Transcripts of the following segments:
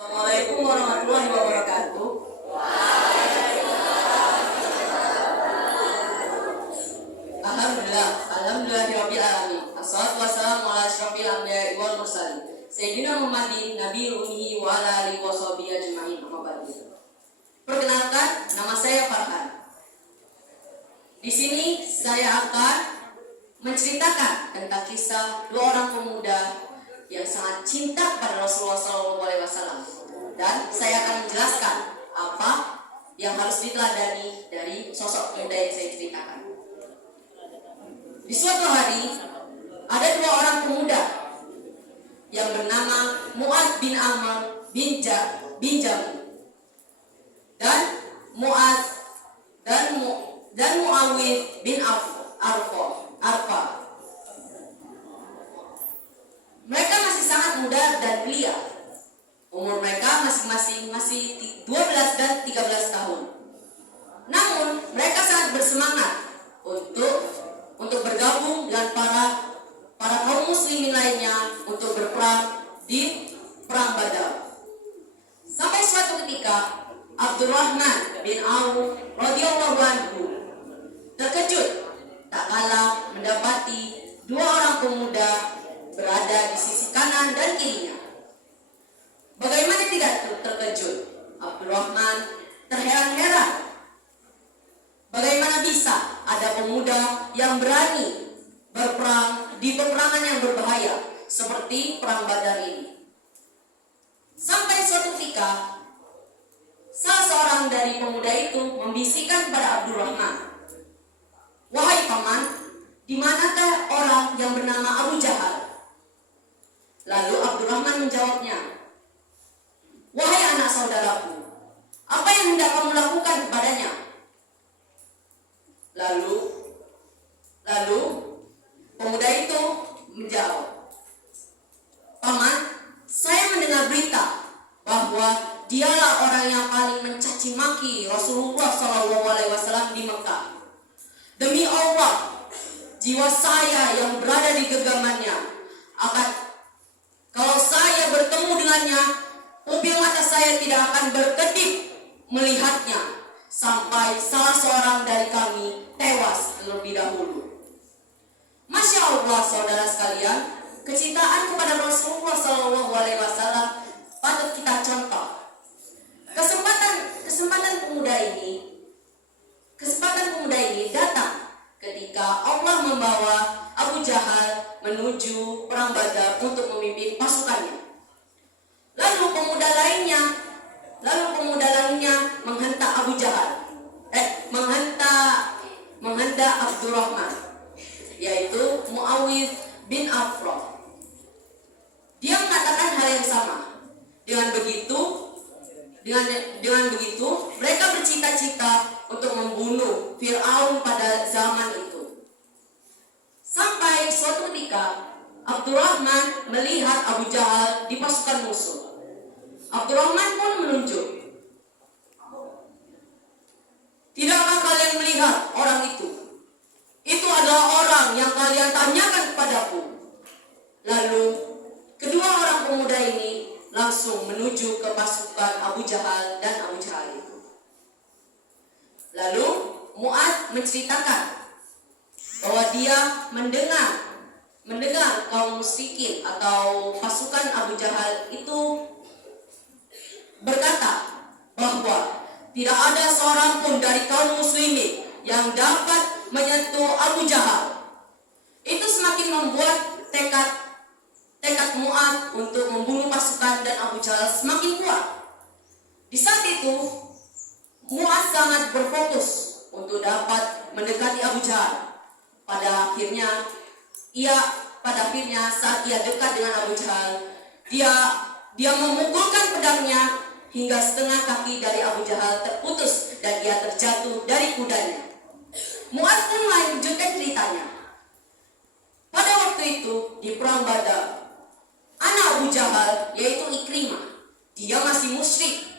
Assalamualaikum warahmatullahi wabarakatuh. Alhamdulillahirabbil alamin. Assalatu wassalamu ala asyrofil anbiya'i wal mursalin. Sayyidina Muhammadin nabiyil ummi wa ala alihi washabihi ajmain. Amma ba'du. Perkenalkan, nama saya Farhan. Di sini saya akan menceritakan tentang kisah dua orang pemuda yang sangat cinta pada Rasulullah SAW. Dan saya akan menjelaskan apa yang harus diteladani dari sosok pemuda yang saya ceritakan. Di suatu hari, ada dua orang pemuda yang bernama Mu'ad bin Amr bin Jami dan Muawiyah bin Arfa. Mereka masih sangat muda dan belia. Umur mereka masing-masing masih 12 dan 13 tahun. Namun mereka sangat bersemangat untuk bergabung dengan para kaum muslimin lainnya untuk berperang di perang Badar. Sampai suatu ketika Abdurrahman bin Auf radhiyallahu anhu terkejut tak kalah mendapati dua orang pemuda berada di sisi kanan dan kirinya. Bagaimana tidak terkejut? Abdurrahman terheran-heran. Bagaimana bisa ada pemuda yang berani berperang di peperangan yang berbahaya seperti perang Badar ini? Sampai suatu ketika salah seorang dari pemuda itu membisikkan kepada Abdurrahman, "Wahai paman, di manakah orang yang bernama Abu Jahal?" Lalu Abdurrahman menjawabnya, "Wahai anak saudaraku, apa yang hendak kamu lakukan kepadanya?" Lalu pemuda itu menjawab, "Paman, saya mendengar berita bahwa dialah orang yang paling mencaci maki Rasulullah SAW di Mekah. Demi Allah, jiwa saya yang berada di genggamannya kalau saya bertemu dengannya, pupil mata saya tidak akan berkedip melihatnya sampai salah seorang dari kami tewas terlebih dahulu." Masya Allah, saudara sekalian, kecintaan kepada Rasulullah SAW patut kita contoh. Kesempatan pemuda ini datang ketika Allah membawa Abu Jahal menuju perang Badar untuk memimpin pasukannya. Lalu pemuda lainnya menghentak Abu Jahal, menghentak Abdurrahman, yaitu Muawiyah bin Arfa. Dia mengatakan hal yang sama. Dengan begitu, mereka bercita-cita untuk membunuh Fir'aun pada zaman itu. Sampai suatu ketika Abdurrahman melihat Abu Jahal di pasukan musuh. Abdurrahman pun menunjuk, "Tidakkah kalian melihat orang itu? Itu adalah orang yang kalian tanyakan kepadaku." Lalu kedua orang pemuda ini langsung menuju ke pasukan Abu Jahal dan Abu Jahal itu. Lalu Mu'ad menceritakan bahwa dia mendengar kaum musyrikin atau pasukan Abu Jahal itu berkata bahwa tidak ada seorang pun dari kaum muslimin yang dapat menyentuh Abu Jahal. Itu semakin membuat tekad Mu'ad untuk membunuh pasukan dan Abu Jahal semakin kuat. Di saat itu Mu'ad sangat berfokus untuk dapat mendekati Abu Jahal. Pada akhirnya saat ia dekat dengan Abu Jahal, dia memukulkan pedangnya hingga setengah kaki dari Abu Jahal terputus dan ia terjatuh dari kudanya. Mu'ad pun melanjutkan ceritanya. Pada waktu itu di perang Badar, anak Abu Jahal yaitu Ikrimah, dia masih musyrik.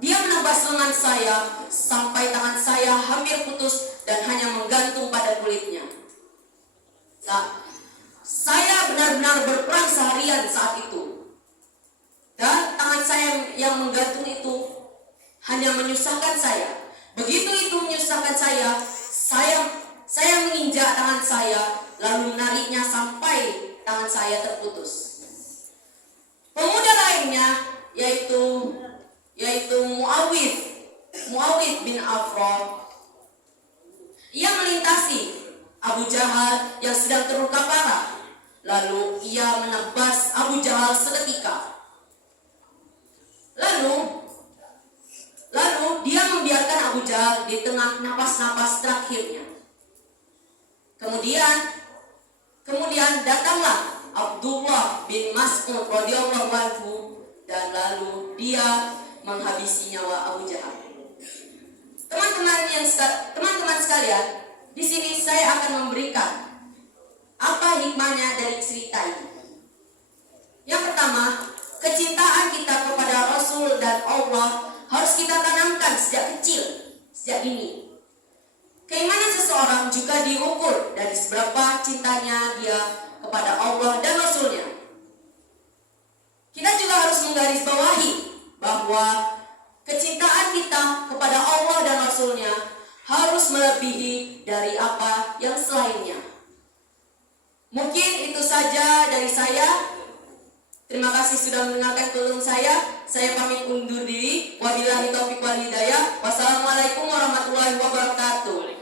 Dia menebas lengan saya sampai tangan saya hampir putus dan hanya menggantung pada kulitnya. Saya benar-benar berperang seharian saat terputus. Pemuda lainnya yaitu Muawid bin Afra. Ia melintasi Abu Jahal yang sedang terluka parah. Lalu ia menebas Abu Jahal seketika. Lalu dia membiarkan Abu Jahal di tengah napas-napas terakhirnya. Kemudian datanglah Abdullah bin Mas'ud radhiyallahu anhu dan lalu dia menghabisi nyawa Abu Jahal. Teman-teman sekalian, di sini saya akan memberikan apa hikmahnya dari cerita ini. Yang pertama, kecintaan kita kepada Rasul dan Allah harus kita tanamkan sejak kecil, sejak dini. Keimanan seseorang juga diukur dari seberapa cintanya dia kepada Allah dan Rasulnya. Kita juga harus menggarisbawahi bahwa kecintaan kita kepada Allah dan Rasulnya harus melebihi dari apa yang selainnya. Mungkin itu saja dari saya. Terima kasih sudah mendengarkan keluhan saya. Saya pamit undur diri. Wabillahi taufiq wal hidayah. Wassalamualaikum warahmatullahi wabarakatuh.